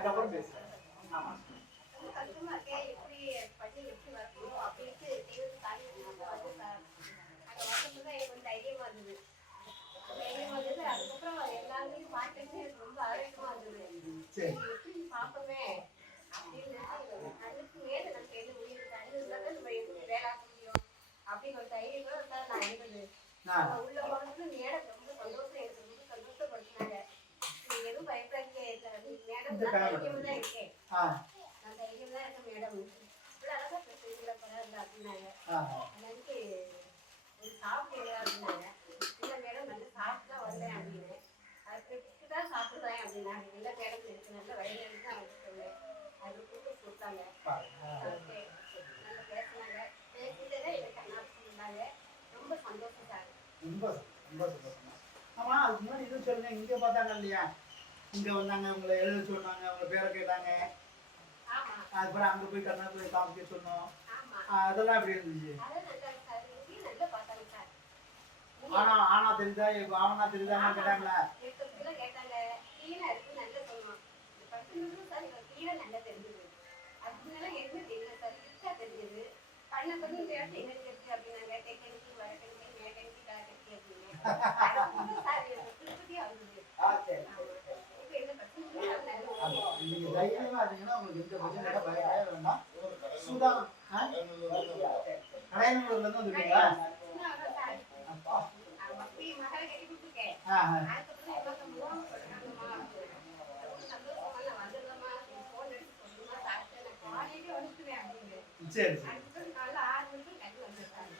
அதுக்கப்புறம் பேசுறேன். ஆமா. கஷ்டமா இருக்கே எப்படி பண்ணி எப்படி வரணும் அப்படின்ட்டு தெய்வத்தை தாண்டி வந்து அங்கே வரும்போது தான் எனக்கு ஒரு தைரியமா இருந்தது. தைரியமா இருந்தது. அதுக்கப்புறம் எல்லாருமே பார்த்துட்டு எனக்கு ரொம்ப ஆரோக்கியமா இருந்தது. சரி. எப்படி பார்ப்போமே அப்படின்னு கண்ணுக்கு மேல நம்ம என்ன உயிர் கண்ணு இருந்தால் தான் நம்ம எப்படி வேளாக்க முடியும் அப்படின்னு ஒரு தைரியம் கூட இருந்தால் நான் இருந்தது. உள்ள போனது மேடம் ரொம்ப சந்தோஷம், எனக்கு ரொம்ப சந்தோஷப்படுத்தினாங்க. நீ எதுவும் பயப்படாதீங்க, மேடம் நான் தைரியமா தான் இருக்கேன், நான் தைரியம் தான் இருக்கேன் மேடம், இவ்வளோ அழகா பேசுறீங்களா பரவாயில்ல அப்படின்னாங்க. எனக்கு ஒரு சாப்பிடுங்க அப்படின்னாங்க. இல்லை மேடம் நல்லா சாப்பிட்டு தான் வந்தேன் அப்படின்னு. அது தான் சாப்பிடுவேன் அப்படின்னாங்க. இல்லை மேடம் எனக்கு நல்ல வயதில் தான் வந்து சொன்னேன். அது கூட்டு கொடுத்தாங்க. நல்லா பேசினாங்க. பேசிட்டு எனக்கு கண்ணா சொன்னாங்க. ரொம்ப சந்தோஷம் சார். ரொம்ப ரொம்ப சந்தோஷமா. ஆமா, அதுக்கு முன்னாடி இது சொல்லுங்க, இங்க பார்த்தாங்க இல்லையா, இங்க வந்தாங்க, உங்களை எழுத சொன்னாங்க, உங்க பேரை கேட்டாங்க, அதுக்கப்புறம் அங்க போய் கண்ணா போய் காமிக்க சொன்னோம், அதெல்லாம் எப்படி இருந்துச்சு? ஆனா ஆனா தெரியுதா ஆவணா தெரியுதான்னு கேட்டாங்களா? கேட்டாங்க. கிளீனா இருக்கு நல்லா சொன்னோம். சார் கிளீனா நல்லா தெரிஞ்சது. அதனால எதுவுமே தெரியல சார், கிளிக்கா தெரிஞ்சது. பண்ண பண்ணி இந்த இடத்துல என்ன தெரியுது அப்படின்னாங்க. டெக்னிக்கு வரட்டெனிக்கு மேட்டனிக்கு காட்டனிக்கு அப்படின்னு சார் எனக்கு திருப்பதியா வந்தது. இப்போ என்ன பிரச்சனை நீங்க தைரியமா இருந்தீங்கன்னா உங்களுக்கு எந்த பிரச்சனை பயப்படவே வேண்டாம். சுதா கடையனூர்ல இருந்து வந்துருக்கீங்களா? மகளை கட்டி கொடுத்துருக்கேன். அதுக்கப்புறம் என்ன பண்ணுவோம், சந்தோஷமா வந்துடுறோமா போன் எடுத்து சொல்லுமா சாப்பிட்டு நான் காலையிலே வந்துடுவேன் அப்படின்னு. சரி. அதுக்கப்புறம் காலைல 6 மணிக்கு கட்டி வந்துருக்காங்க.